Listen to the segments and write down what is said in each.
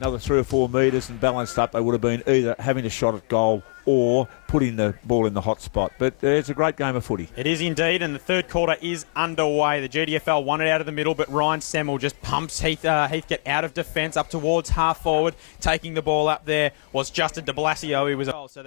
another 3 or 4 metres and balanced up, they would have been either having a shot at goal or putting the ball in the hot spot. But it's a great game of footy. It is indeed, and the third quarter is underway. The GDFL won it out of the middle, but Ryan Semmel just pumps Heathcote out of defence up towards half forward. Taking the ball up there was Justin de Blasio. He was so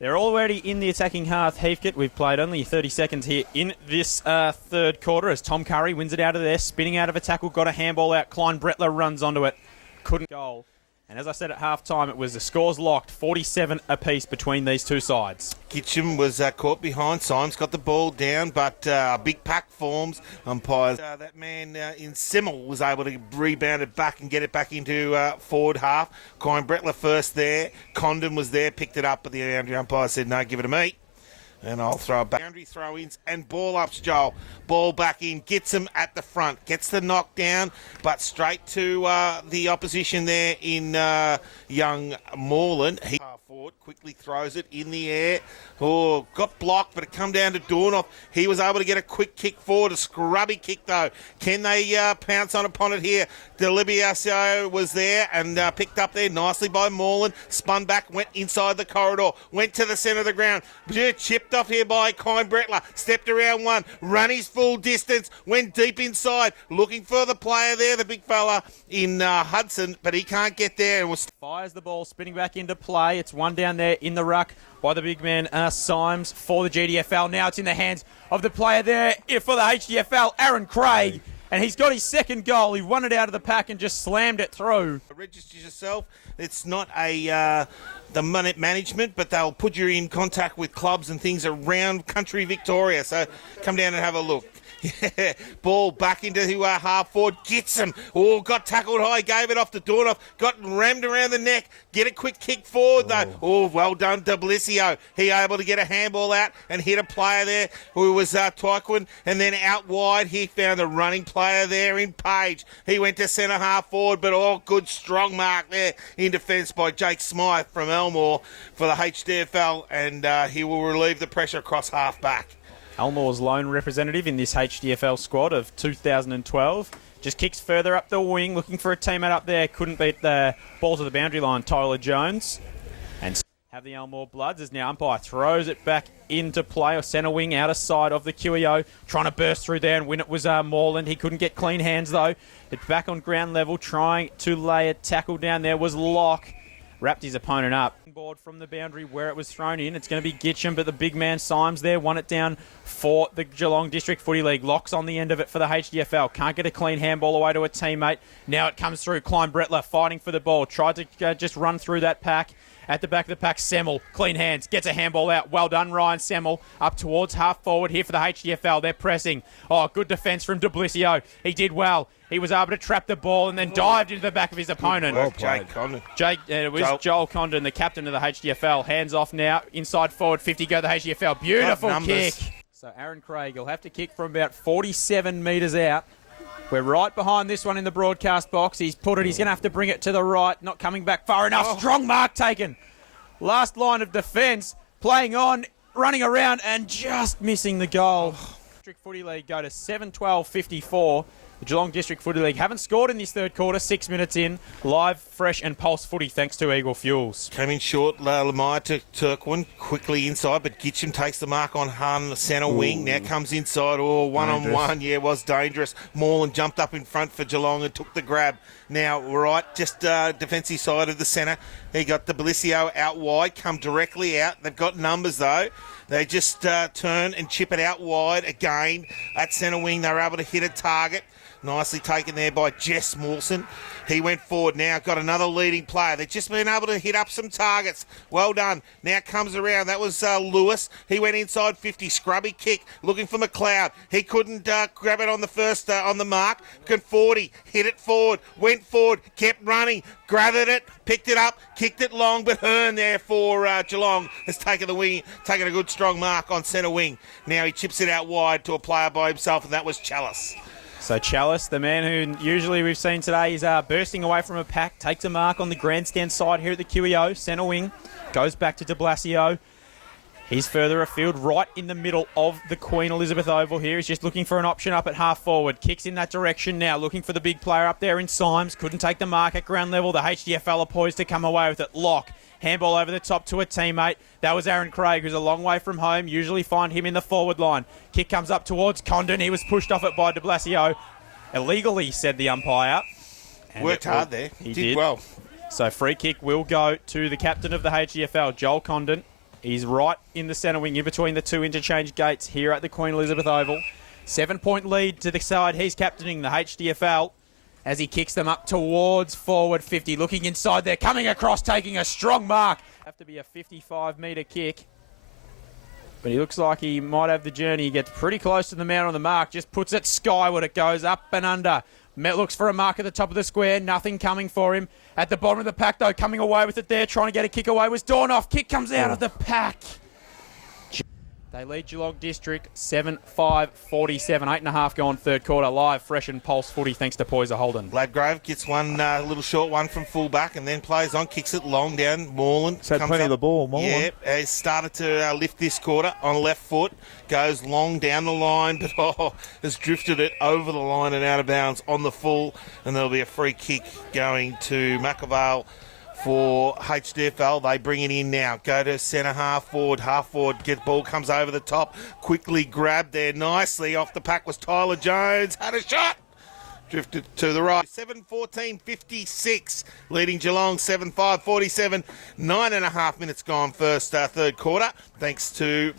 they're already in the attacking half, Heathcote. We've played only 30 seconds here in this third quarter as Tom Curry wins it out of there, spinning out of a tackle, got a handball out. Klein Brettler runs onto it. Couldn't goal. And as I said at half-time, it was the scores locked, 47 apiece between these two sides. Kitchen was caught behind. Symes got the ball down, but big pack forms. Umpires. That man in Simmel was able to rebound it back and get it back into forward half. Klein Brettler first there. Condon was there, picked it up, but the boundary umpire said, no, give it to me. And I'll throw it back. Boundary throw-ins and ball ups, Joel. Ball back in, gets him at the front, gets the knock down, but straight to the opposition there in young Moreland. He forward, quickly throws it in the air. Oh, got blocked, but it come down to Dornoff. He was able to get a quick kick forward, a scrubby kick though. Can they pounce upon it here? Delibio was there and picked up there nicely by Moreland. Spun back, went inside the corridor, went to the centre of the ground. Chipped off here by Klein Brettler. Stepped around one, run his full distance, went deep inside, looking for the player there, the big fella in Hudson, but he can't get there and was fires the ball, spinning back into play. It's one down there in the ruck by the big man Symes for the GDFL. Now it's in the hands of the player there for the HDFL, Aaron Craig. And he's got his second goal. He won it out of the pack and just slammed it through. Register yourself. It's not the money management, but they'll put you in contact with clubs and things around country Victoria. So come down and have a look. Yeah, ball back into half forward, gets him. Oh, got tackled high, gave it off to Dornoff, got rammed around the neck. Get a quick kick forward though. Oh, well done, de Blasio. He able to get a handball out and hit a player there who was Tyquin, and then out wide he found the running player there in Page. He went to centre half forward, but good strong mark there in defence by Jake Smythe from Elmore for the HDFL, and he will relieve the pressure across half back. Elmore's lone representative in this HDFL squad of 2012. Just kicks further up the wing, looking for a teammate up there. Couldn't beat the ball to the boundary line, Tyler Jones. And have the Elmore Bloods as now umpire throws it back into play, or centre wing, outer side of the QEO. Trying to burst through there and win it was Moreland. He couldn't get clean hands though. It's back on ground level, trying to lay a tackle down there was Locke. Wrapped his opponent up. Board from the boundary where it was thrown in. It's going to be Gitcham, but the big man Symes there won it down for the Geelong District Footy League. Locks on the end of it for the HDFL. Can't get a clean handball away to a teammate. Now it comes through. Klein Brettler fighting for the ball. Tried to just run through that pack. At the back of the pack, Semmel, clean hands, gets a handball out. Well done, Ryan Semmel. Up towards half forward here for the HDFL. They're pressing. Oh, good defence from de Blasio. He did well. He was able to trap the ball and then dived into the back of his opponent. Jake Condon. It was Joel Condon, the captain of the HDFL. Hands off now. Inside forward 50 go the HDFL. Beautiful kick. So Aaron Craig will have to kick from about 47 metres out. We're right behind this one in the broadcast box. He's put it. He's going to have to bring it to the right. Not coming back far enough. Strong mark taken. Last line of defence. Playing on, running around and just missing the goal. District Footy League go to 7-12-54. The Geelong District Footy League haven't scored in this third quarter, 6 minutes in. Live, fresh and pulse footy thanks to Eagle Fuels. Came in short, Lamar to Turquin, quickly inside, but Gitcham takes the mark on Hun, centre wing. Now comes inside, one-on-one, was dangerous. Moreland jumped up in front for Geelong and took the grab. Now, right, just defensive side of the centre. He got de Blasio out wide, come directly out. They've got numbers though. They just turn and chip it out wide again. At centre wing, they were able to hit a target. Nicely taken there by Jess Mawson. He went forward now, got another leading player. They've just been able to hit up some targets. Well done. Now comes around. That was Lewis. He went inside 50. Scrubby kick, looking for McLeod. He couldn't grab it on the first, on the mark. 40, hit it forward, went forward, kept running, gathered it, picked it up, kicked it long, but Hearn there for Geelong has taken the wing, taken a good strong mark on centre wing. Now he chips it out wide to a player by himself, and that was Chalice. So Chalice, the man who usually we've seen today, is bursting away from a pack, takes a mark on the grandstand side here at the QEO, centre wing, goes back to de Blasio. He's further afield, right in the middle of the Queen Elizabeth Oval here. He's just looking for an option up at half forward. Kicks in that direction now, looking for the big player up there in Symes. Couldn't take the mark at ground level. The HDFL are poised to come away with it. Lock. Handball over the top to a teammate. That was Aaron Craig, who's a long way from home. Usually find him in the forward line. Kick comes up towards Condon. He was pushed off it by de Blasio. Illegally, said the umpire. And worked hard there. He did well. So free kick will go to the captain of the HDFL, Joel Condon. He's right in the centre wing, in between the two interchange gates here at the Queen Elizabeth Oval. 7-point lead to the side he's captaining, the HDFL, as he kicks them up towards forward 50. Looking inside there, coming across, taking a strong mark. Have to be a 55-metre kick. But he looks like he might have the journey. He gets pretty close to the man on the mark, just puts it skyward. It goes up and under. Met looks for a mark at the top of the square. Nothing coming for him. At the bottom of the pack, though, coming away with it there, trying to get a kick away was Dornoff. Kick comes out of the pack. They lead Geelong District 7-5-47. 8.5 gone third quarter. Live, fresh and pulse footy thanks to Poyser Holden. Ladgrove gets one little short one from fullback and then plays on, kicks it long down. Moreland He's had plenty of the ball, Moreland. Yeah, he's started to lift this quarter on left foot. Goes long down the line, but has drifted it over the line and out of bounds on the full. And there'll be a free kick going to McAvale for HDFL. They bring it in now. Go to centre half forward. Get ball comes over the top. Quickly grabbed there nicely. Off the pack was Tyler Jones. Had a shot. Drifted to the right. 7:14:56. Leading Geelong 7-5-47. 9.5 minutes gone first third quarter. Thanks to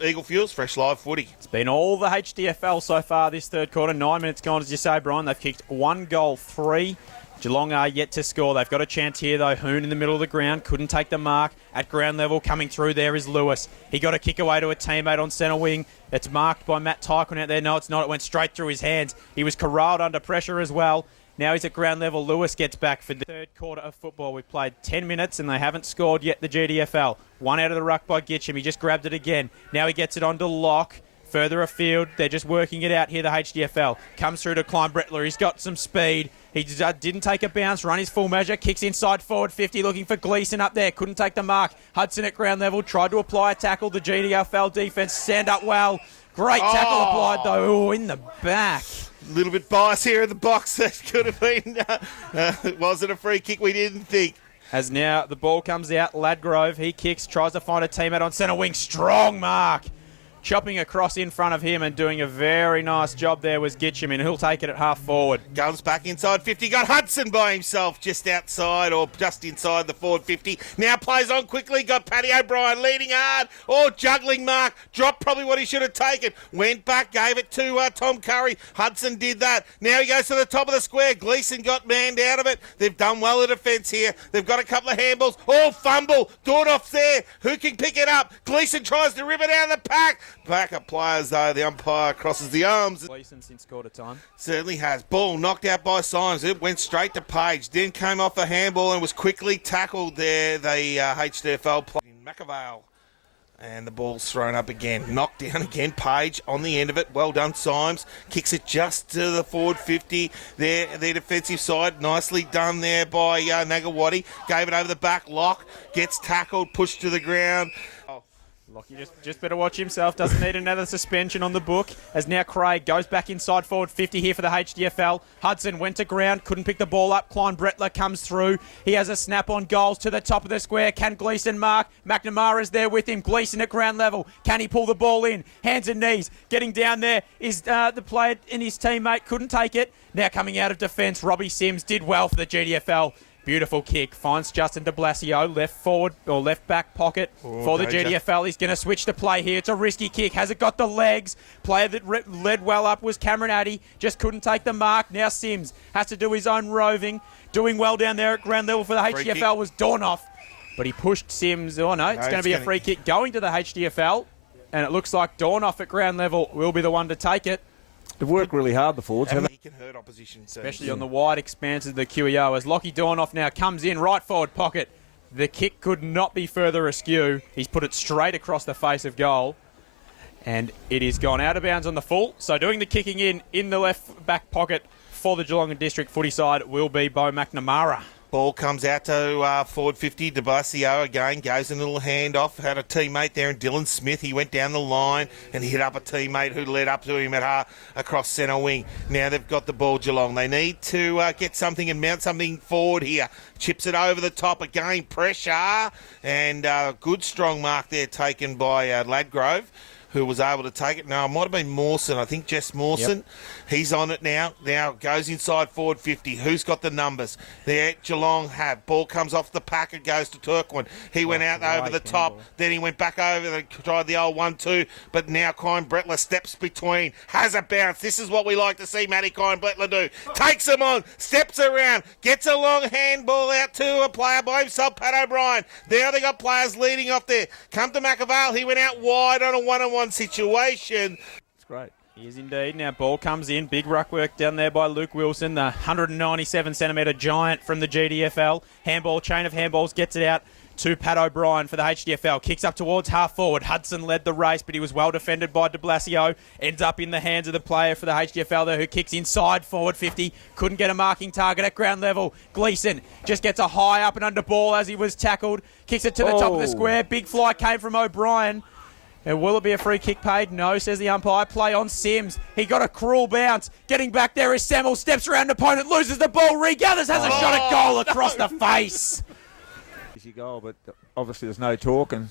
Eagle Fuels, fresh live footy. It's been all the HDFL so far this third quarter. 9 minutes gone, as you say, Brian. They've kicked 1 goal, 3. Geelong are yet to score. They've got a chance here, though. Hoon in the middle of the ground. Couldn't take the mark. At ground level, coming through there is Lewis. He got a kick away to a teammate on centre wing. It's marked by Matt Tyquin out there. No, it's not. It went straight through his hands. He was corralled under pressure as well. Now he's at ground level. Lewis gets back for the third quarter of football. We've played 10 minutes and they haven't scored yet, the GDFL. One out of the ruck by Gitcham. He just grabbed it again. Now he gets it onto Locke. Further afield, they're just working it out here, the HDFL. Comes through to Klein Brettler. He's got some speed. He didn't take a bounce, run his full measure, kicks inside forward 50, looking for Gleeson up there. Couldn't take the mark. Hudson at ground level, tried to apply a tackle. The GDFL defence stand up well. Great tackle applied, though. Oh, in the back. A little bit bias here in the box. That could have been... was it a free kick? We didn't think. As now the ball comes out, Ladgrove, he kicks, tries to find a teammate on centre wing. Strong mark. Chopping across in front of him and doing a very nice job there was Gitcham, and he'll take it at half forward. Guns back inside 50. Got Hudson by himself just outside or just inside the forward 50. Now plays on quickly. Got Paddy O'Brien leading hard. Oh, juggling mark. Dropped probably what he should have taken. Went back, gave it to Tom Curry. Hudson did that. Now he goes to the top of the square. Gleeson got manned out of it. They've done well in defence here. They've got a couple of handballs. Oh, fumble. Dornoff's there. Who can pick it up? Gleeson tries to rip it out of the pack. Backup players, though. The umpire crosses the arms. Gleeson since quarter time. Certainly has. Ball knocked out by Symes. It went straight to Page. Then came off a handball and was quickly tackled there. The HDFL play in McAvale. And the ball's thrown up again. Knocked down again. Page on the end of it. Well done, Symes. Kicks it just to the forward 50. Their defensive side. Nicely done there by Nagawati. Gave it over the back. Lock. Gets tackled. Pushed to the ground. Lockie just better watch himself. Doesn't need another suspension on the book. As now Craig goes back inside forward 50 here for the HDFL. Hudson went to ground. Couldn't pick the ball up. Klein Brettler comes through. He has a snap on goals to the top of the square. Can Gleeson mark? McNamara's there with him. Gleeson at ground level. Can he pull the ball in? Hands and knees. Getting down there is the player and his teammate. Couldn't take it. Now coming out of defence. Robbie Sims did well for the GDFL. Beautiful kick. Finds Justin de Blasio. Left forward or left back pocket for the GDFL. He's going to switch to play here. It's a risky kick. Has it got the legs? Player that led well up was Cameron Addy. Just couldn't take the mark. Now Sims has to do his own roving. Doing well down there at ground level for the HDFL was Dornoff. But he pushed Sims. Oh, no. It's going to be a free kick going to the HDFL. And it looks like Dornoff at ground level will be the one to take it. They've worked really hard, the forwards, haven't He can hurt opposition. Especially on the wide expanse of the QEO. As Lockie Dornoff now comes in, right forward pocket. The kick could not be further askew. He's put it straight across the face of goal. And it is gone out of bounds on the full. So doing the kicking in the left back pocket for the Geelong District footy side will be Bo McNamara. Ball comes out to forward 50. De Blasio again goes a little handoff. Had a teammate there in Dylan Smith. He went down the line and hit up a teammate who led up to him at across centre wing. Now they've got the ball, Geelong. They need to get something and mount something forward here. Chips it over the top again. Pressure. And good strong mark there taken by Ladgrove, who was able to take it. Now, it might have been Mawson. I think Jess Mawson. Yep. He's on it now. Now goes inside forward 50. Who's got the numbers? There, Geelong have. Ball comes off the pack and goes to Turquin. He went out over the top. Then he went back over and tried the old 1-2. But now Kine Bretler steps between. Has a bounce. This is what we like to see Matty Kine Bretler do. Takes him on. Steps around. Gets a long handball out to a player by himself, Pat O'Brien. Now they got players leading off there. Come to McAvale. He went out wide on a one-on-one situation. It's great. He is indeed. Now ball comes in. Big ruck work down there by Luke Wilson, the 197-centimetre giant from the GDFL. Handball, chain of handballs, gets it out to Pat O'Brien for the HDFL. Kicks up towards half forward. Hudson led the race, but he was well defended by de Blasio. Ends up in the hands of the player for the HDFL there, who kicks inside forward 50. Couldn't get a marking target at ground level. Gleeson just gets a high up and under ball as he was tackled. Kicks it to the top of the square. Big fly came from O'Brien. And will it be a free kick paid? No, says the umpire. Play on Sims. He got a cruel bounce. Getting back there is Semmel. Steps around opponent. Loses the ball. Regathers. Has a shot at goal across the face. Easy goal, but obviously there's no talk. And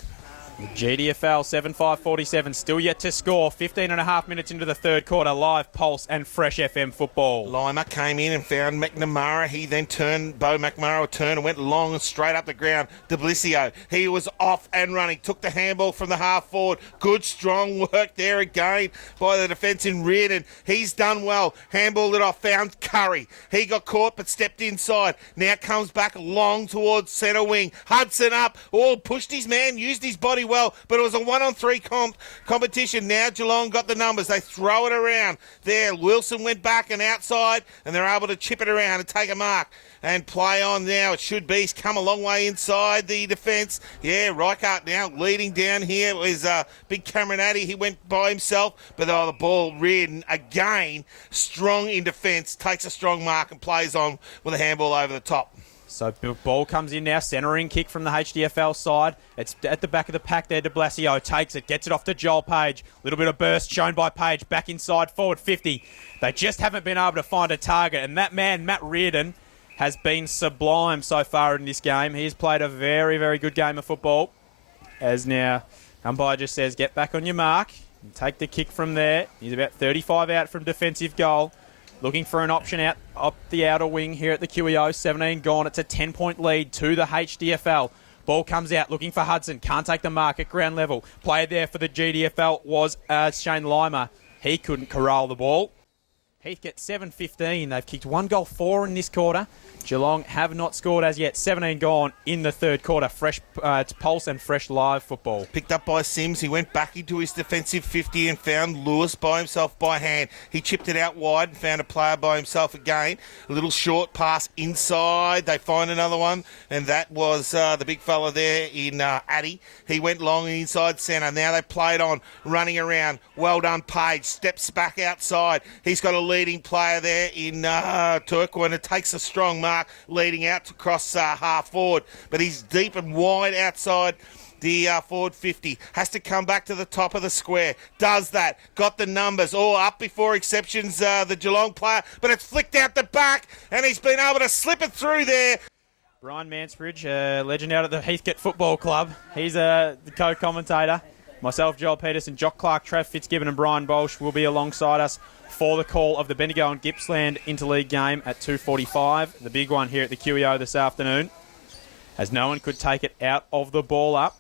GDFL 7-5-47 still yet to score. 15 and a half minutes into the third quarter. Live Pulse and Fresh FM football. Lima came in and found McNamara. He then turned, Bo McNamara turned and went long and straight up the ground. De Blasio, he was off and running. Took the handball from the half forward. Good strong work there again by the defence in Reardon. He's done well. Handball it off, found Curry. He got caught but stepped inside. Now comes back long towards centre wing. Hudson up. Oh, pushed his man, used his body well, but it was a 1-on-3 competition. Now Geelong got the numbers. They throw it around. There, Wilson went back and outside, and they're able to chip it around and take a mark and play on now. It should be. He's come a long way inside the defence. Yeah, Reichart now leading down here is big Cameron Addy. He went by himself, but the ball Reardon again, strong in defence, takes a strong mark and plays on with a handball over the top. So the ball comes in now, centering kick from the HDFL side. It's at the back of the pack there. De Blasio takes it, gets it off to Joel Page. Little bit of burst shown by Page. Back inside, forward 50. They just haven't been able to find a target. And that man, Matt Reardon, has been sublime so far in this game. He's played a very, very good game of football. As now, umpire just says, get back on your mark and take the kick from there. He's about 35 out from defensive goal. Looking for an option out up the outer wing here at the QEO. 17 gone. It's a 10-point lead to the HDFL. Ball comes out, looking for Hudson. Can't take the mark at ground level. Player there for the GDFL was Shane Lima. He couldn't corral the ball. Heathcote 7-15. They've kicked 1 goal 4 in this quarter. Geelong have not scored as yet. 17 gone in the third quarter. Fresh Pulse and Fresh Live football. Picked up by Sims. He went back into his defensive 50 and found Lewis by himself by hand. He chipped it out wide and found a player by himself again. A little short pass inside. They find another one, and that was the big fella there in Addy. He went long inside centre. Now they played on, running around. Well done, Page. Steps back outside. He's got a leading player there in Turquin. It takes a strong mark leading out to cross half forward, but he's deep and wide outside the forward 50. Has to come back to the top of the square. Does that. Got the numbers all up before exceptions, the Geelong player, but it's flicked out the back, and he's been able to slip it through there. Brian Mansbridge, legend out at the Heathcote Football Club. He's the co-commentator. Myself, Joel Peterson, Jock Clark, Trav Fitzgibbon and Brian Bolsh will be alongside us for the call of the Bendigo and Gippsland interleague game at 2:45. The big one here at the QEO this afternoon, as no one could take it out of the ball up.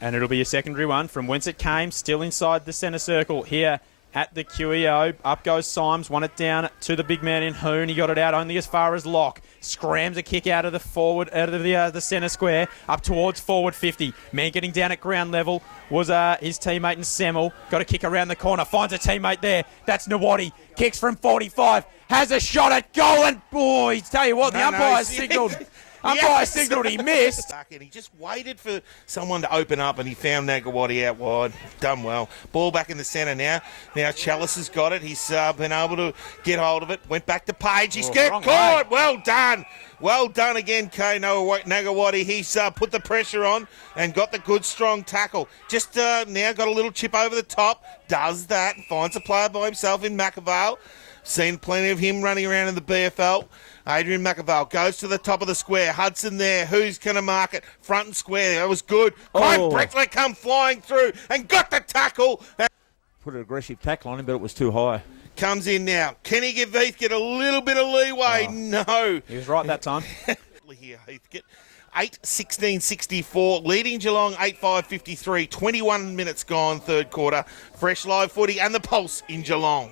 And it'll be a secondary one from whence it came, still inside the centre circle here at the QEO. Up goes Symes, won it down to the big man in Hoon. He got it out only as far as Locke. Scrams a kick out of the forward, out of the centre square, up towards forward 50. Man getting down at ground level was his teammate in Semmel. Got a kick around the corner, finds a teammate there. That's Nawadi. Kicks from 45, has a shot at goal, and boy, tell you what, the umpire signalled. Umpire signalled he missed. And he just waited for someone to open up, and he found Nagawati out wide. Done well. Ball back in the centre now. Now Chalice has got it. He's been able to get hold of it. Went back to Page. He's get caught. Well done. Well done again, Kay Nagawati. He's put the pressure on and got the good, strong tackle. Just now got a little chip over the top. Does that and finds a player by himself in McAvale. Seen plenty of him running around in the BFL. Adrian McAvale goes to the top of the square. Hudson there. Who's going to mark it? Front and square. That was good. Clyde Breckler come flying through and got the tackle. Put an aggressive tackle on him, but it was too high. Comes in now. Can he give Heathcote a little bit of leeway? No. He was right that time. Here, Heathcote. 8:16.64, leading Geelong 8:5.53. 21 minutes gone, third quarter. Fresh live footy and the pulse in Geelong.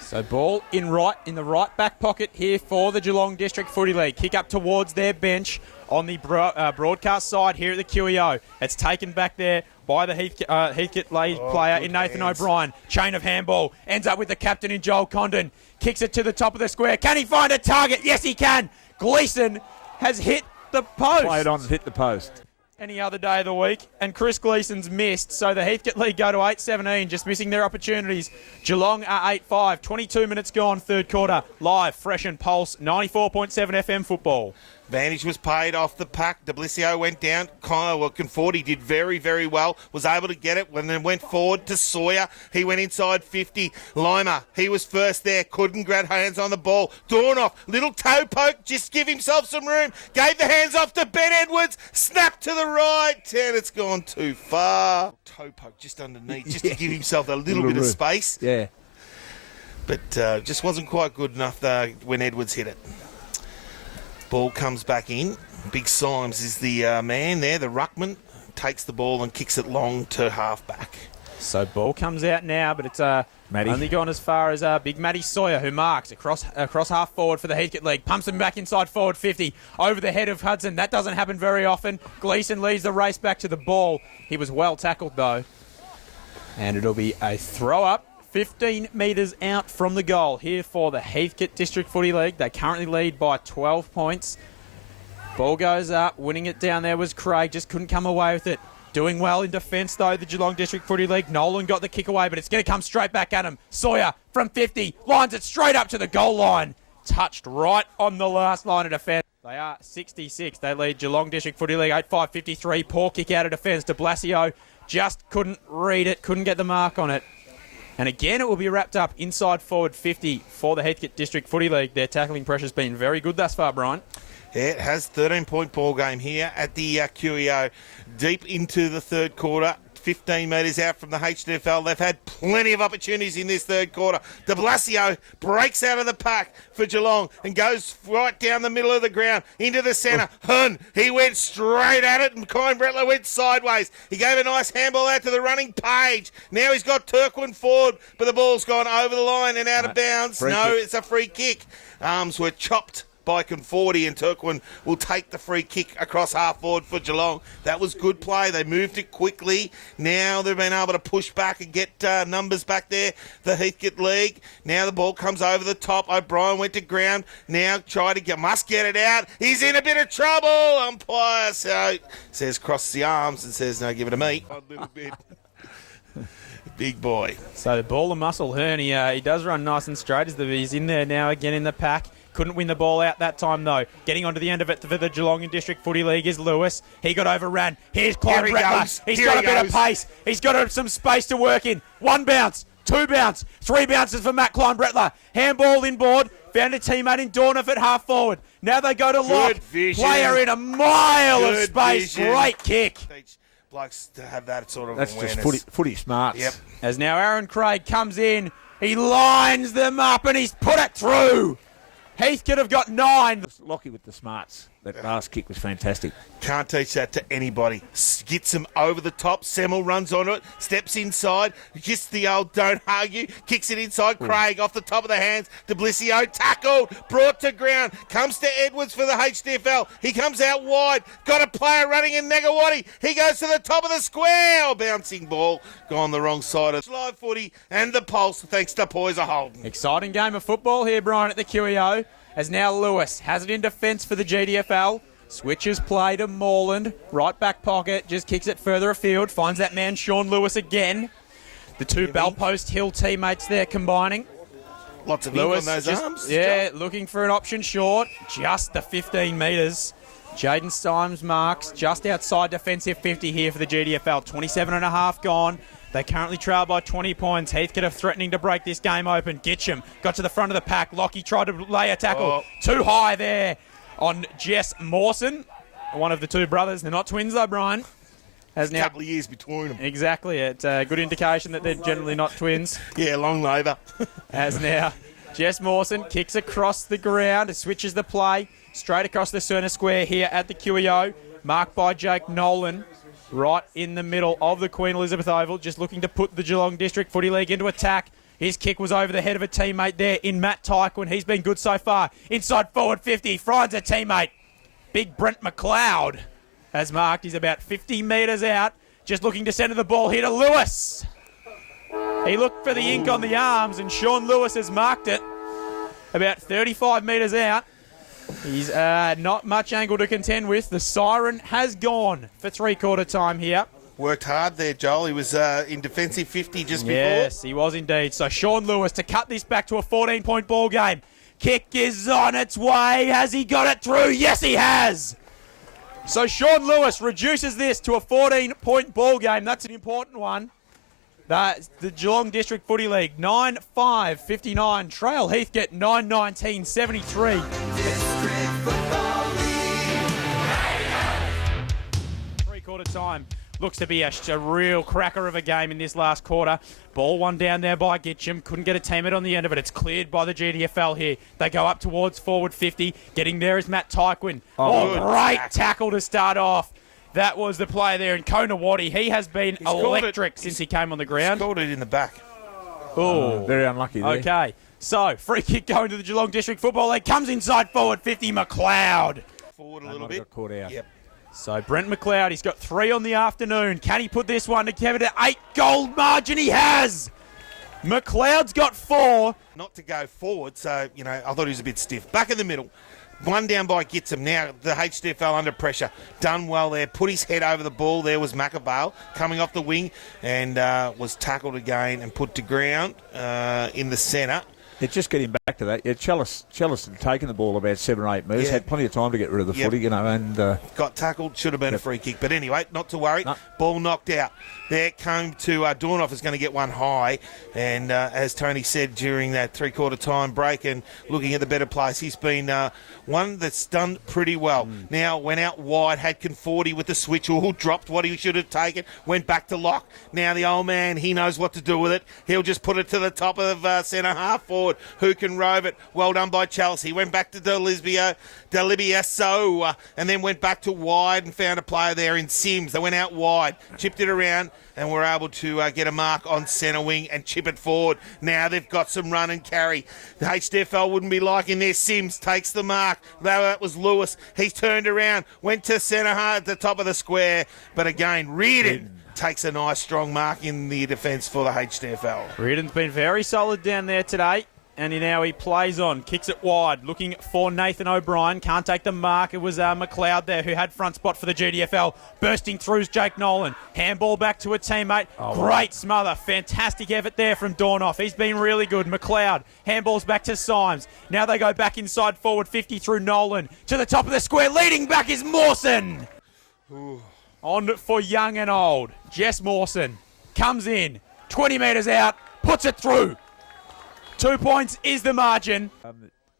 So ball in the right back pocket here for the Geelong District Footy League. Kick up towards their bench on the broadcast side here at the QEO. It's taken back there by the Heathcote player in Nathan O'Brien. Chain of handball. Ends up with the captain in Joel Condon. Kicks it to the top of the square. Can he find a target? Yes, he can. Gleeson has hit the post. Played on and hit the post. Any other day of the week, and Chris Gleeson's missed, so the Heathcote League go to 8:17, just missing their opportunities. Geelong are 8-5, 22 minutes gone, third quarter. Live, fresh and pulse, 94.7 FM football. Vantage was paid off the pack. Deblicio went down. Conforti did very, very well. Was able to get it when then went forward to Sawyer. He went inside 50. Lima, he was first there. Couldn't grab hands on the ball. Dornoff, little toe poke. Just give himself some room. Gave the hands off to Ben Edwards. Snap to the right. And it's gone too far. Toe poke just underneath. Just to give himself a little bit of space. Yeah. But just wasn't quite good enough when Edwards hit it. Ball comes back in. Big Symes is the man there, the ruckman. Takes the ball and kicks it long to half-back. So ball comes out now, but it's only gone as far as big Matty Sawyer, who marks across half forward for the Heathcote League. Pumps him back inside forward 50. Over the head of Hudson. That doesn't happen very often. Gleeson leads the race back to the ball. He was well tackled, though. And it'll be a throw-up. 15 metres out from the goal here for the Heathcote District Footy League. They currently lead by 12 points. Ball goes up. Winning it down there was Craig. Just couldn't come away with it. Doing well in defence, though, the Geelong District Footy League. Nolan got the kick away, but it's going to come straight back at him. Sawyer from 50 lines it straight up to the goal line. Touched right on the last line of defence. They are 66. They lead Geelong District Footy League 8-5-53. Poor kick out of defence. De Blasio just couldn't read it, couldn't get the mark on it. And again, it will be wrapped up inside forward 50 for the Heathcote District Footy League. Their tackling pressure's been very good thus far, Brian. Yeah, it has 13-point ball game here at the QEO. Deep into the third quarter, 15 metres out from the HDFL. They've had plenty of opportunities in this third quarter. De Blasio breaks out of the pack for Geelong and goes right down the middle of the ground into the centre. Hun, he went straight at it and Kyle Brettler went sideways. He gave a nice handball out to the running Page. Now he's got Turquin forward, but the ball's gone over the line and out of bounds. It's a free kick. Arms were chopped by Conforti, and Turquin will take the free kick across half forward for Geelong. That was good play. They moved it quickly. Now they've been able to push back and get numbers back there, the Heathcote League. Now the ball comes over the top. O'Brien went to ground. Now must get it out. He's in a bit of trouble. Umpire says cross the arms and says no, give it to me. A little bit. Big boy. So the ball and muscle, Hearn, he does run nice and straight as he's in there now again in the pack. Couldn't win the ball out that time, though. Getting onto the end of it for the Geelong and District Footy League is Lewis. He got overrun. Here's Clyde Brettler. He's got a bit of pace. He's got some space to work in. 1 bounce, 2 bounce, 3 bounces for Matt Klein Brettler. Handball inboard. Found a teammate in Dornoff at half forward. Now they go to lock. Player in a mile of space. Vision. Great kick. Blokes to have that sort of That's awareness. just footy smarts. Yep. As now Aaron Craig comes in. He lines them up and he's put it through. Heathcote have got 9. Lockie with the smarts. That last kick was fantastic. Can't teach that to anybody. Gets him over the top. Semmel runs onto it. Steps inside. Just the old don't argue. Kicks it inside. Craig off the top of the hands. Deblicio tackled. Brought to ground. Comes to Edwards for the HDFL. He comes out wide. Got a player running in Negawati. He goes to the top of the square. Bouncing ball. Gone the wrong side of live footy and the pulse thanks to Poyser Holden. Exciting game of football here, Brian, at the QEO. As now Lewis has it in defence for the GDFL. Switches play to Morland. Right back pocket. Just kicks it further afield. Finds that man Sean Lewis again. The two Bellpost Hill teammates there combining. Lots of ink on those just, arms. Yeah, looking for an option short. Just the 15 metres. Jaden Symes marks just outside defensive 50 here for the GDFL. 27.5 gone. They currently trail by 20 points. Heathcote are threatening to break this game open. Gitcham got to the front of the pack. Lockie tried to lay a tackle. Too high there on Jess Mawson, one of the two brothers. They're not twins though, Brian. Has now A couple of years between them. Exactly. It's a good indication that they're generally not twins. Yeah, long labour. As now Jess Mawson kicks across the ground, switches the play straight across the centre square here at the QEO, marked by Jake Nolan, right in the middle of the Queen Elizabeth Oval, just looking to put the Geelong District Footy League into attack. His kick was over the head of a teammate there in Matt Tyquin. He's been good so far. Inside forward 50, finds a teammate. Big Brent McLeod has marked. He's about 50 metres out, just looking to centre the ball here to Lewis. He looked for the ink on the arms, and Sean Lewis has marked it about 35 metres out. He's not much angle to contend with. The siren has gone for three-quarter time here. Worked hard there, Joel. He was in defensive 50 just before. Yes, he was indeed. So Sean Lewis to cut this back to a 14-point ball game. Kick is on its way. Has he got it through? Yes, he has. So Sean Lewis reduces this to a 14-point ball game. That's an important one. That's the Geelong District Footy League, 9-5-59. Trail Heathcote, 9-19-73. Three-quarter time. Looks to be a real cracker of a game in this last quarter. Ball one down there by Gitcham. Couldn't get a teammate on the end of it. It's cleared by the GDFL here. They go up towards forward 50. Getting there is Matt Tyquin. Great tackle to start off. That was the play there in Konawati. He has been electric since he came on the ground. Scored it in the back. Oh, very unlucky there. Okay, so free kick going to the Geelong District Football League. Comes inside forward 50, McLeod. Forward a little bit. Got caught out. Yep. So Brent McLeod, he's got 3 on the afternoon. Can he put this one to Kevin to 8 goal margin? He has. McLeod's got 4. Not to go forward, so, I thought he was a bit stiff. Back in the middle. One down by Gitcham. Now the HDFL under pressure. Done well there. Put his head over the ball. There was Macabale coming off the wing and was tackled again and put to ground in the centre. It's just getting back to that. Yeah, Chalice had taken the ball about 7 or 8 metres. Yeah. Had plenty of time to get rid of the footy, and got tackled. Should have been a free kick. But anyway, not to worry. No. Ball knocked out. There came to Dornoff is going to get one high. And as Tony said during that three-quarter time break and looking at the better place, he's been one that's done pretty well. Now went out wide, had Conforti with the switch, dropped what he should have taken, went back to lock. Now the old man, he knows what to do with it. He'll just put it to the top of centre half forward. Who can rove it? Well done by Chelsea. Went back to Delibieso, and then went back to wide and found a player there in Sims. They went out wide, chipped it around, and were able to get a mark on centre wing and chip it forward. Now they've got some run and carry. The HDFL wouldn't be liking this. Sims takes the mark. That was Lewis. He's turned around, went to centre hard at the top of the square. But again, Reardon takes a nice strong mark in the defence for the HDFL. Reardon's been very solid down there today. And now he plays on, kicks it wide, looking for Nathan O'Brien. Can't take the mark. It was McLeod there who had front spot for the GDFL. Bursting through is Jake Nolan. Handball back to a teammate. Great smother. Fantastic effort there from Dornoff. He's been really good. McLeod. Handballs back to Symes. Now they go back inside forward 50 through Nolan. To the top of the square. Leading back is Mawson. On for young and old. Jess Mawson comes in. 20 metres out. Puts it through. 2 points is the margin.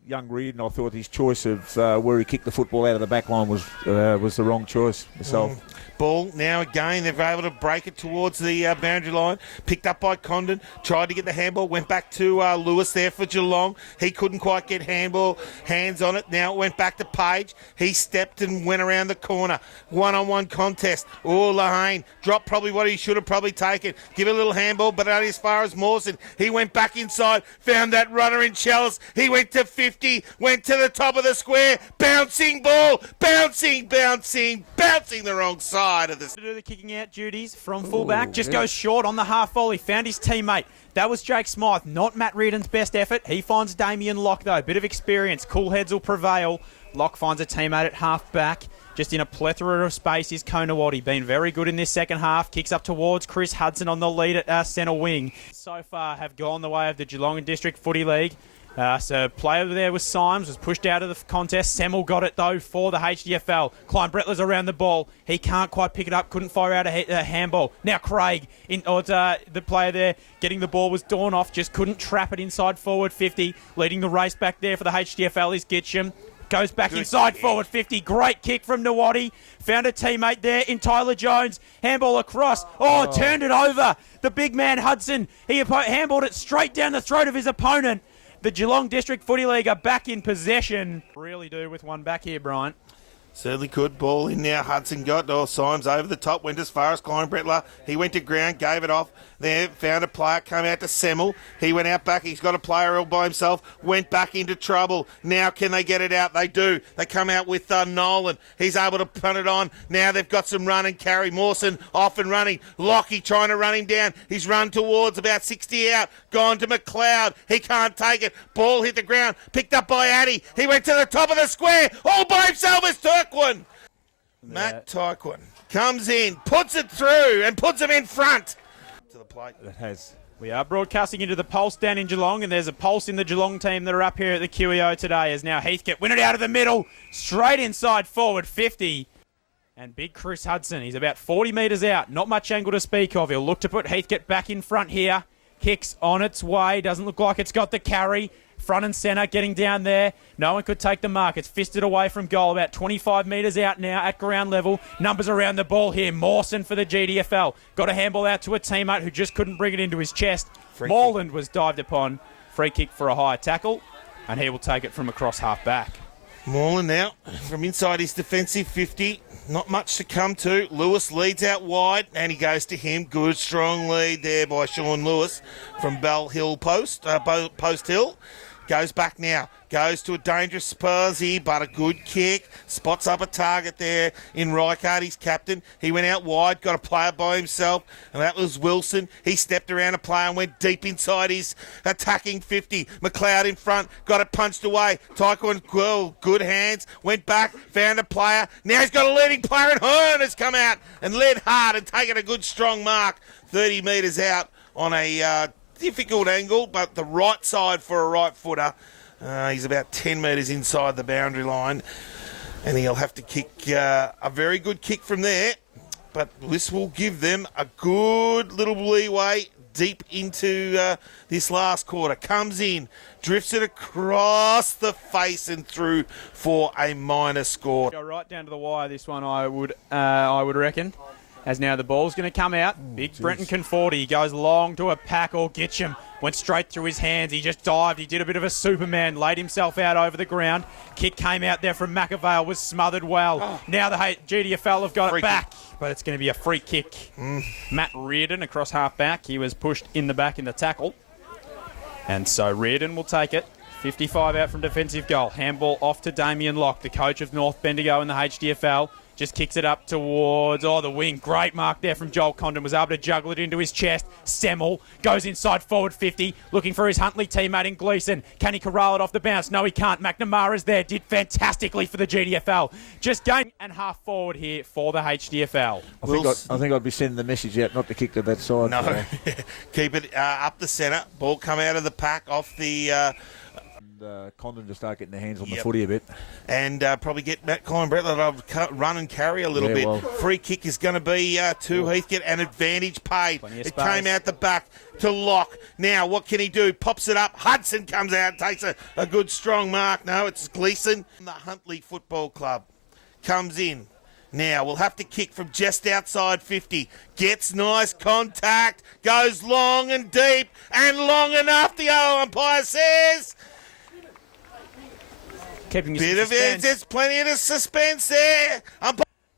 Young Reardon, I thought his choice of where he kicked the football out of the back line was the wrong choice myself. Ball now again, they're able to break it towards the boundary line. Picked up by Condon, tried to get the handball, went back to Lewis there for Geelong. He couldn't quite get hands on it. Now it went back to Page. He stepped and went around the corner. One-on-one contest. Lahane dropped probably what he should have probably taken. Give it a little handball, but not as far as Mawson. He went back inside, found that runner in Chalice. He went to 50, went to the top of the square. Bouncing ball, bouncing the wrong side of the... To do the kicking out duties from fullback. Just goes short on the half volley. Found his teammate. That was Jake Smythe. Not Matt Reardon's best effort. He finds Damien Locke, though. Bit of experience. Cool heads will prevail. Locke finds a teammate at half back. Just in a plethora of space is Konawati. Been very good in this second half. Kicks up towards Chris Hudson on the lead at centre wing. So far have gone the way of the Geelong and District Footy League. So player there was Symes, was pushed out of the contest. Semmel got it though for the HDFL. Klein Brettler's around the ball. He can't quite pick it up, couldn't fire out a handball. Now Craig, the player there getting the ball was Dornoff, just couldn't trap it inside forward 50. Leading the race back there for the HDFL is Gitcham. Goes back inside forward 50. Great kick from Nawadi. Found a teammate there in Tyler Jones. Handball across. Turned it over. The big man Hudson. He handballed it straight down the throat of his opponent. The Geelong District Footy League are back in possession. Really do with one back here, Bryant. Certainly could. Ball in now. Hudson got Symes over the top. Went as far as Klein Brettler. He went to ground, gave it off. There, found a player, came out to Semmel. He went out back. He's got a player all by himself. Went back into trouble. Now can they get it out? They do. They come out with Nolan. He's able to punt it on. Now they've got some run and carry. Mawson off and running. Lockie trying to run him down. He's run towards about 60 out. Gone to McLeod. He can't take it. Ball hit the ground. Picked up by Addy. He went to the top of the square. All by himself is Turquin. Matt Tyquin comes in, puts it through, and puts him in front. To the plate. It has. We are broadcasting into the Pulse down in Geelong, and there's a Pulse in the Geelong team that are up here at the QEO today, as now Heathcote win it out of the middle, straight inside forward 50. And big Chris Hudson, he's about 40 metres out, not much angle to speak of. He'll look to put Heathcote back in front here. Kicks on its way, doesn't look like it's got the carry. Front and centre, getting down there. No one could take the mark. It's fisted away from goal, about 25 metres out now at ground level. Numbers around the ball here. Mawson for the GDFL. Got a handball out to a teammate who just couldn't bring it into his chest. Morland was dived upon. Free kick for a high tackle, and he will take it from across half back. Moreland now from inside his defensive 50. Not much to come to. Lewis leads out wide, and he goes to him. Good, strong lead there by Sean Lewis from Bell Hill Post Hill. Goes back now. Goes to a dangerous Spursy, but a good kick. Spots up a target there in Reichardt, his captain. He went out wide, got a player by himself, and that was Wilson. He stepped around a player and went deep inside his attacking 50. McLeod in front, got it punched away. Tyquin, well, good hands. Went back, found a player. Now he's got a leading player, and Hearn has come out and led hard and taken a good strong mark. 30 metres out on a difficult angle, but the right side for a right footer. He's about 10 metres inside the boundary line, and he'll have to kick a very good kick from there. But this will give them a good little leeway deep into this last quarter. Comes in, drifts it across the face and through for a minor score. Go right down to the wire, this one, I would reckon. As now the ball's going to come out. Big Brenton Conforti. He goes long to a pack or Gitcham. Went straight through his hands. He just dived. He did a bit of a Superman. Laid himself out over the ground. Kick came out there from McAvale. Was smothered well. Now the GDFL have got it back. But it's going to be a free kick. Matt Reardon across half back. He was pushed in the back in the tackle. And so Reardon will take it. 55 out from defensive goal. Handball off to Damien Locke, the coach of North Bendigo in the HDFL. Just kicks it up towards, the wing. Great mark there from Joel Condon. Was able to juggle it into his chest. Semmel goes inside forward 50, looking for his Huntley teammate in Gleeson. Can he corral it off the bounce? No, he can't. McNamara's there. Did fantastically for the GDFL. Just going and half forward here for the HDFL. I think I'd be sending the message out not to kick to that side. No. Keep it up the centre. Ball come out of the pack off the... Condon to start getting their hands on the footy a bit. And probably get Matt Klein Brettler to run and carry a little bit. Well, free kick is going to be to Heathcote, and advantage paid. It came out the back to Locke. Now, what can he do? Pops it up. Hudson comes out, takes a good strong mark. No, it's Gleeson. The Huntley Football Club comes in. Now, we'll have to kick from just outside 50. Gets nice contact. Goes long and deep and long enough, the umpire says... Keeping his There's plenty of suspense there.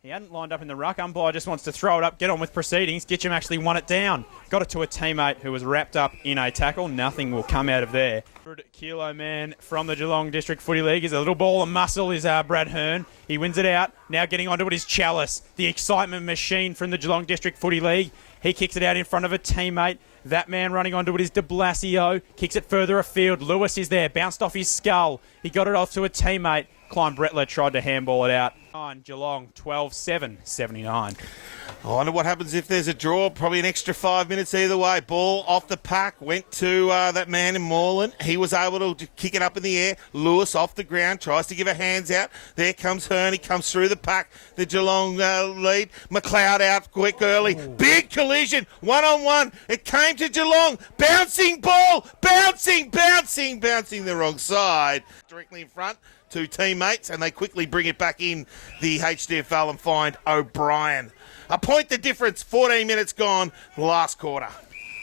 He hadn't lined up in the ruck. Umpire just wants to throw it up, get on with proceedings. Gitcham actually won it down. Got it to a teammate who was wrapped up in a tackle. Nothing will come out of there. 100-kilo man from the Geelong District Footy League. Is a little ball of muscle is Brad Hearn. He wins it out. Now getting onto it is Chalice, the excitement machine from the Geelong District Footy League. He kicks it out in front of a teammate. That man running onto it is De Blasio. Kicks it further afield. Lewis is there. Bounced off his skull. He got it off to a teammate. Klein Brettler tried to handball it out. Geelong 12-7, 79. I wonder what happens if there's a draw. Probably an extra 5 minutes either way. Ball off the pack. Went to that man in Moreland. He was able to kick it up in the air. Lewis off the ground. Tries to give a hands out. There comes Hearn. He comes through the pack. The Geelong lead. McLeod out quick early. Big collision. One-on-one. It came to Geelong. Bouncing ball. Bouncing the wrong side. Directly in front. Two teammates, and they quickly bring it back in the HDFL and find O'Brien. A point the difference, 14 minutes gone, last quarter.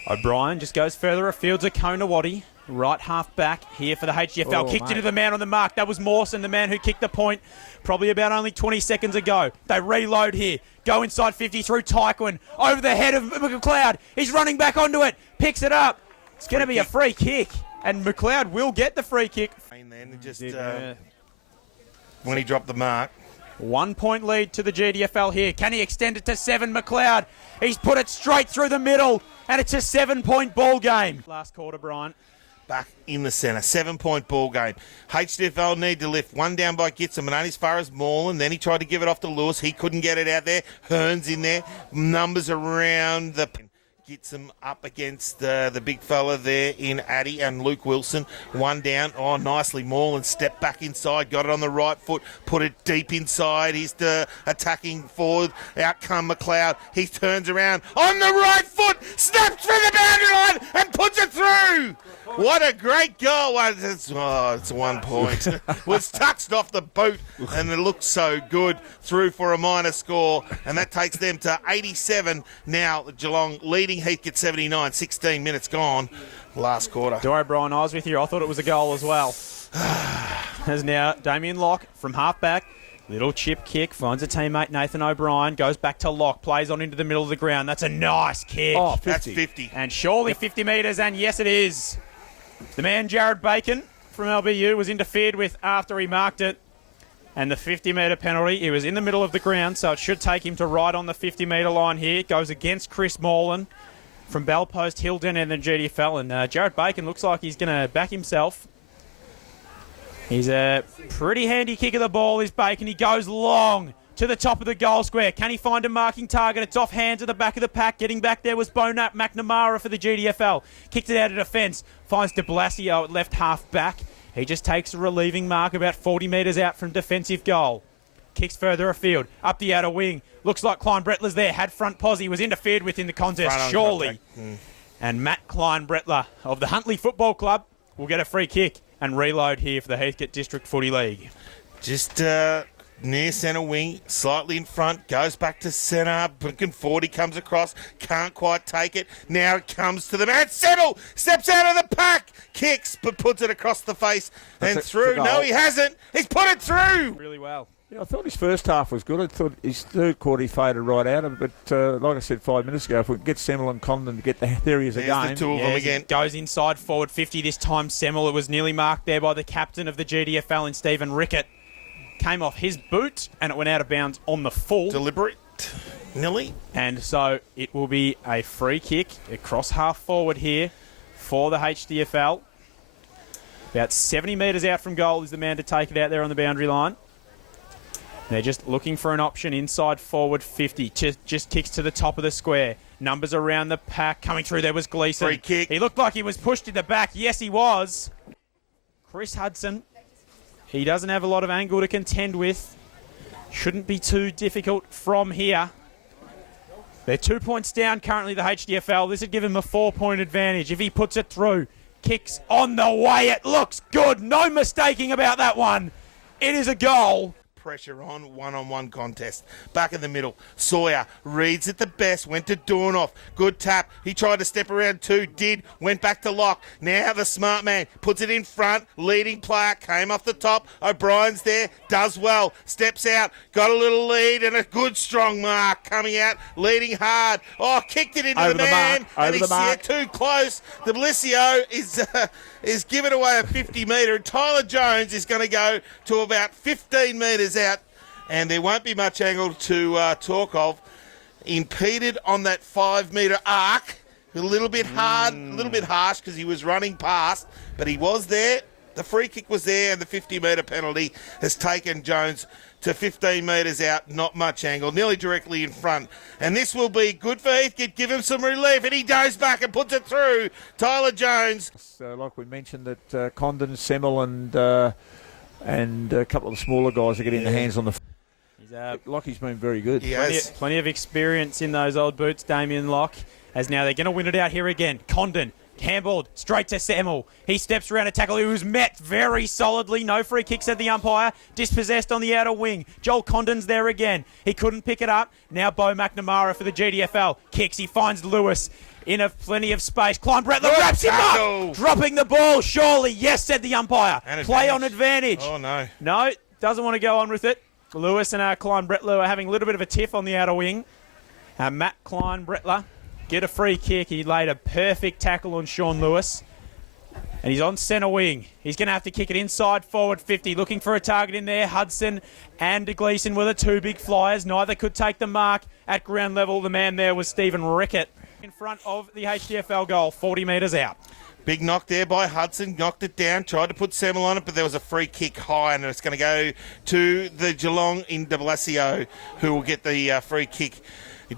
O'Brien just goes further afield to Konawati. Right half back here for the HDFL. Kicked into the man on the mark. That was Mawson, the man who kicked the point probably about only 20 seconds ago. They reload here. Go inside 50 through Tyquin. Over the head of McLeod. He's running back onto it. Picks it up. It's going to be a free kick. And McLeod will get the free kick. And then just when he dropped the mark. 1 point lead to the GDFL here. Can he extend it to 7? McLeod. He's put it straight through the middle, and it's a 7-point ball game. Last quarter, Brian. Back in the centre. 7-point ball game. HDFL need to lift one down by Gitson, and only as far as Moreland. Then he tried to give it off to Lewis. He couldn't get it out there. Hearn's in there. Numbers around the... Gets him up against the big fella there in Addy and Luke Wilson. One down. Oh, nicely. Moreland stepped back inside, got it on the right foot, put it deep inside. He's the attacking forward. Out come McLeod. He turns around on the right foot, snaps through the boundary line and puts it through. What a great goal. It's 1 point. Was touched off the boot and it looks so good. Through for a minor score, and that takes them to 87. Now Geelong leading Heathcote 79. 16 minutes gone. Last quarter. Doro Brian, I was with you. I thought it was a goal as well. As now Damien Locke from half-back. Little chip kick, finds a teammate, Nathan O'Brien, goes back to Locke, plays on into the middle of the ground. That's a nice kick. Oh, 50. That's 50. And surely 50 metres, and yes it is. The man Jared Bacon from LBU was interfered with after he marked it. And the 50-metre penalty, he was in the middle of the ground, so it should take him to right on the 50-metre line here. It goes against Chris Moreland from Bellpost Hilton and the GDFL. And Jared Bacon looks like he's going to back himself. He's a pretty handy kick of the ball, is Bacon. He goes long to the top of the goal square. Can he find a marking target? It's off hands at the back of the pack. Getting back there was Bonap McNamara for the GDFL. Kicked it out of defence. Finds de Blasio at left half back. He just takes a relieving mark about 40 metres out from defensive goal. Kicks further afield. Up the outer wing. Looks like Klein Brettler's there. Had front posse. Was interfered with in the contest, surely. And Matt Klein Brettler of the Huntly Football Club will get a free kick and reload here for the Heathcote District Footy League. Just near centre wing, slightly in front, goes back to centre, blinking forward, he comes across, can't quite take it. Now it comes to the man, Settle, steps out of the pack, kicks, but puts it across the face and through. No, he hasn't. He's put it through. Really well. Yeah, I thought his first half was good. I thought his third quarter he faded right out of it. But like I said 5 minutes ago, if we can get Semmel and Condon to get the areas of game. The two of them again. Goes inside forward 50 this time. Semmel, it was nearly marked there by the captain of the GDFL in Stephen Rickett. Came off his boot and it went out of bounds on the full. Deliberate, nearly. And so it will be a free kick across half forward here for the HDFL. About 70 metres out from goal is the man to take it out there on the boundary line. They're just looking for an option inside forward 50. Just kicks to the top of the square. Numbers around the pack. Coming through there was Gleeson. Free kick. He looked like he was pushed in the back. Yes, he was. Chris Hudson. He doesn't have a lot of angle to contend with. Shouldn't be too difficult from here. They're 2 points down currently, the HDFL. This would give him a 4-point advantage if he puts it through. Kicks on the way. It looks good. No mistaking about that one. It is a goal. Pressure on, one-on-one contest. Back in the middle. Sawyer reads it the best. Went to Dornoff. Good tap. He tried to step around too. Did. Went back to Locke. Now the smart man puts it in front. Leading player came off the top. O'Brien's there. Does well. Steps out. Got a little lead and a good strong mark coming out. Leading hard. Oh, kicked it into the man. Over the mark. Too close. The Blasio is giving away a 50-metre. Tyler Jones is going to go to about 15 metres out, and there won't be much angle to talk of. Impeded on that 5-metre arc. A little bit hard, a little bit harsh because he was running past, but he was there. the free kick was there and the 50-metre penalty has taken Jones to 15 metres out, not much angle, nearly directly in front. And this will be good for Heathcote, give him some relief, and he goes back and puts it through. Tyler Jones. Like we mentioned, that Condon, Semmel and a couple of the smaller guys are getting their hands on the... Lockie's been very good. Plenty of experience in those old boots, Damien Locke, as now they're going to win it out here again. Condon, handballed straight to Semmel. He steps around a tackle. He was met very solidly. No free kicks at the umpire. Dispossessed on the outer wing. Joel Condon's there again. He couldn't pick it up. Now Bo McNamara for the GDFL. Kicks. He finds Lewis in plenty of space. Klein Brettler wraps him up. Dropping the ball. Surely. Yes, said the umpire. Play on advantage. Oh, no. No, doesn't want to go on with it. Lewis and Klein Brettler are having a little bit of a tiff on the outer wing. Matt Klein Brettler get a free kick. He laid a perfect tackle on Sean Lewis. And he's on centre wing. He's going to have to kick it inside forward 50. Looking for a target in there. Hudson and Gleeson were the two big flyers. Neither could take the mark at ground level. The man there was Stephen Rickett in front of the HDFL goal, 40 metres out. Big knock there by Hudson, knocked it down, tried to put Semmel on it, but there was a free kick high, and it's going to go to the Geelong in de Blasio, who will get the free kick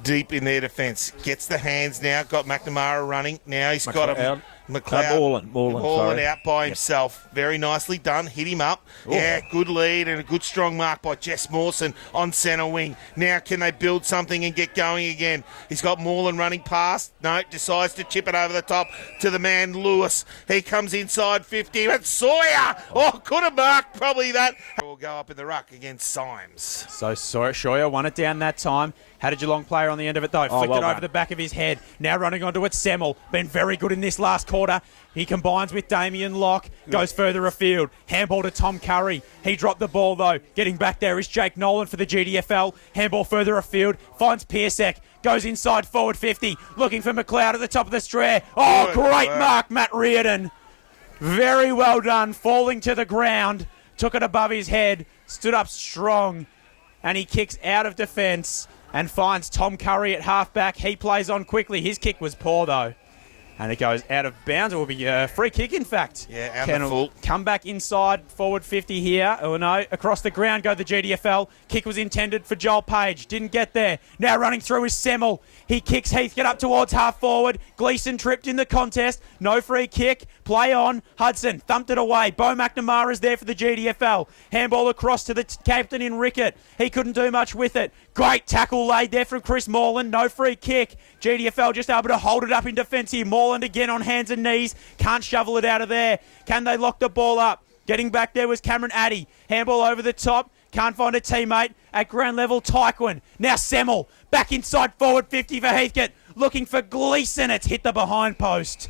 deep in their defence. Gets the hands now, got McNamara running. Now he's got him. Moreland out by himself. Very nicely done. Hit him up. Ooh. Yeah, good lead and a good strong mark by Jess Mawson on centre wing. Now can they build something and get going again? He's got Moreland running past. No, decides to chip it over the top to the man Lewis. He comes inside 50. But Sawyer! Oh, could have marked probably that. Will go up in the ruck against Symes. So Sawyer won it down that time. Had a Geelong player on the end of it, though. Flicked it over the back of his head. Now running onto it, Semmel. Been very good in this last quarter. He combines with Damien Locke. Goes further afield. Handball to Tom Curry. He dropped the ball, though. Getting back there is Jake Nolan for the GDFL. Handball further afield. Finds Piersek. Goes inside forward 50. Looking for McLeod at the top of the strare. Oh, great mark, Matt Reardon. Very well done. Falling to the ground. Took it above his head. Stood up strong. And he kicks out of defence. And finds Tom Curry at halfback. He plays on quickly. His kick was poor, though. And it goes out of bounds. It will be a free kick, in fact. Yeah, out the full. Come back inside, forward 50 here. Oh, no. Across the ground go the GDFL. Kick was intended for Joel Page. Didn't get there. Now running through is Semmel. He kicks Heathcote up towards half forward. Gleeson tripped in the contest. No free kick. Play on. Hudson thumped it away. Bo McNamara's there for the GDFL. Handball across to the captain in Rickett. He couldn't do much with it. Great tackle laid there from Chris Moreland. No free kick. GDFL just able to hold it up in defence here. Moreland again on hands and knees. Can't shovel it out of there. Can they lock the ball up? Getting back there was Cameron Addy. Handball over the top. Can't find a teammate. At ground level, Tyquin. Now Semmel. Back inside forward 50 for Heathcote. Looking for Gleeson. It's hit the behind post.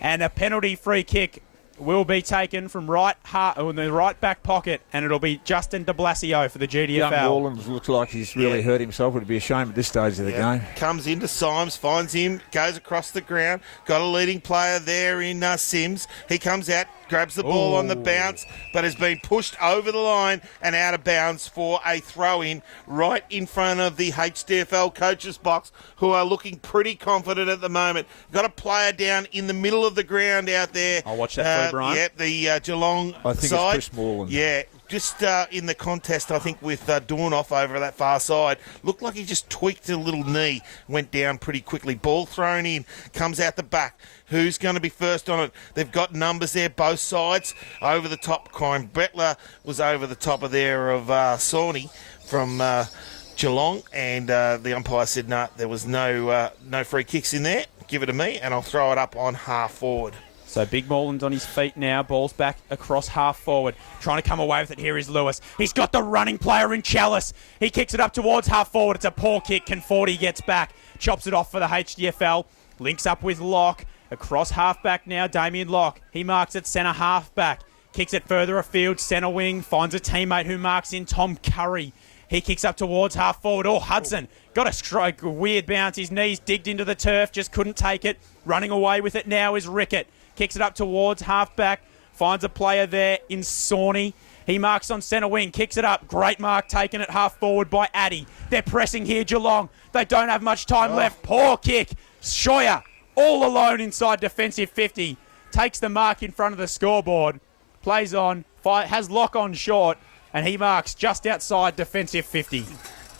And a penalty free kick will be taken from in the right back pocket, and it'll be Justin de Blasio for the GDFL. Young Moreland looks like he's really hurt himself. It would be a shame at this stage of the game. Comes into Symes, finds him, goes across the ground. Got a leading player there in Sims. He comes out, grabs the ball on the bounce, but has been pushed over the line and out of bounds for a throw-in right in front of the HDFL coaches box, who are looking pretty confident at the moment. Got a player down in the middle of the ground out there. I'll watch that for you, Brian. Yeah, the Geelong I think side. It's Chris Moreland. Yeah, just in the contest, I think, with Dornoff over that far side. Looked like he just tweaked a little knee, went down pretty quickly. Ball thrown in, comes out the back. Who's going to be first on it? They've got numbers there, both sides. Over the top, Klein Brettler was over the top of there of Sawney from Geelong, and the umpire said, no, there was no free kicks in there. Give it to me, and I'll throw it up on half forward. So Big Moreland's on his feet now. Ball's back across half forward. Trying to come away with it. Here is Lewis. He's got the running player in Chalice. He kicks it up towards half forward. It's a poor kick. Conforti gets back. Chops it off for the HDFL. Links up with Locke. Across half-back now, Damien Locke. He marks at centre half-back. Kicks it further afield, centre wing. Finds a teammate who marks in Tom Curry. He kicks up towards half-forward. Oh, Hudson. Got a strike, weird bounce. His knees digged into the turf. Just couldn't take it. Running away with it now is Rickett. Kicks it up towards half-back. Finds a player there in Sawney. He marks on centre wing. Kicks it up. Great mark taken at half-forward by Addy. They're pressing here, Geelong. They don't have much time left. Poor kick. Scheuer. All alone inside defensive 50. Takes the mark in front of the scoreboard. plays on, has lock on short, and he marks just outside defensive 50.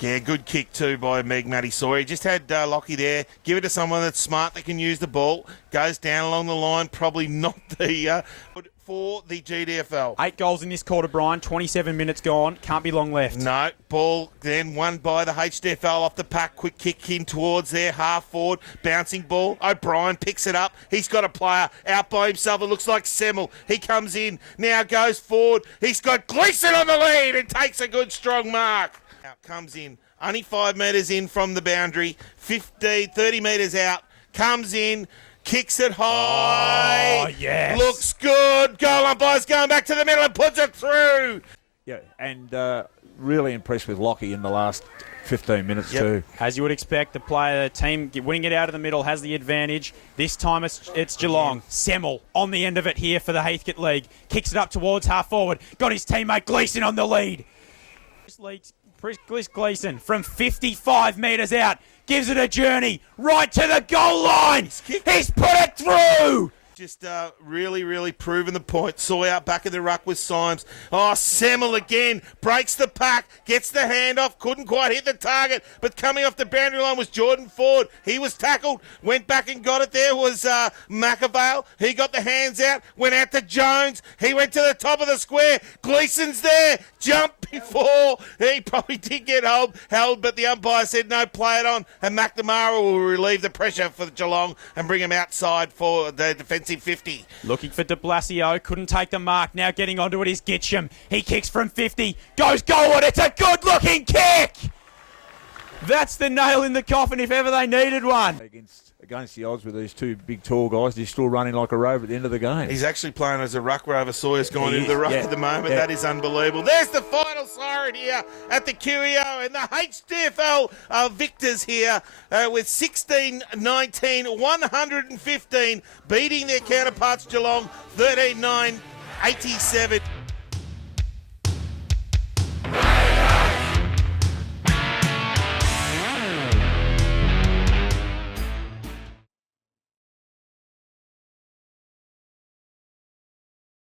Yeah, good kick too by Meg Matty Sawyer. He just had Lockie there. Give it to someone that's smart that can use the ball. Goes down along the line. Probably not the for the GDFL. 8 goals in this quarter, Brian. 27 minutes gone. Can't be long left. No, ball then won by the HDFL off the pack. Quick kick in towards there, half forward, bouncing ball. O'Brien picks it up. He's got a player out by himself. It looks like Semmel. He comes in, now goes forward. He's got Gleeson on the lead and takes a good strong mark. Out comes in, only 5 metres in from the boundary, 30 metres out, comes in, kicks it high. Oh, yes. Looks good. Goal umpire's going back to the middle and puts it through. Yeah, and really impressed with Lockie in the last 15 minutes too. As you would expect, the team winning it out of the middle has the advantage. This time it's Geelong. Semmel on the end of it here for the Heathcote League. Kicks it up towards half forward. Got his teammate Gleeson on the lead. Chris Gleeson from 55 metres out. Gives it a journey right to the goal line. He's put it through. Just really proving the point. Saw out back in the ruck with Symes. Oh, Semmel again. Breaks the pack. Gets the handoff. Couldn't quite hit the target. But coming off the boundary line was Jordan Ford. He was tackled. Went back and got it. There was McAvale. He got the hands out. Went out to Jones. He went to the top of the square. Gleeson's there. Jumped before. He probably did get held, but the umpire said no, play it on. And McNamara will relieve the pressure for Geelong and bring him outside for the defensive 50. Looking for de Blasio, couldn't take the mark. Now getting onto it is Gitcham. He kicks from 50, goes goalward. It's a good-looking kick. That's the nail in the coffin if ever they needed one. Against the odds with these two big tall guys, he's still running like a rover at the end of the game. He's actually playing as a ruck rover. Sawyer's gone into the ruck at the moment. That is unbelievable. There's the final siren here at the QEO, and the HDFL are victors here with 16-19, 115, beating their counterparts Geelong 13-9, 87.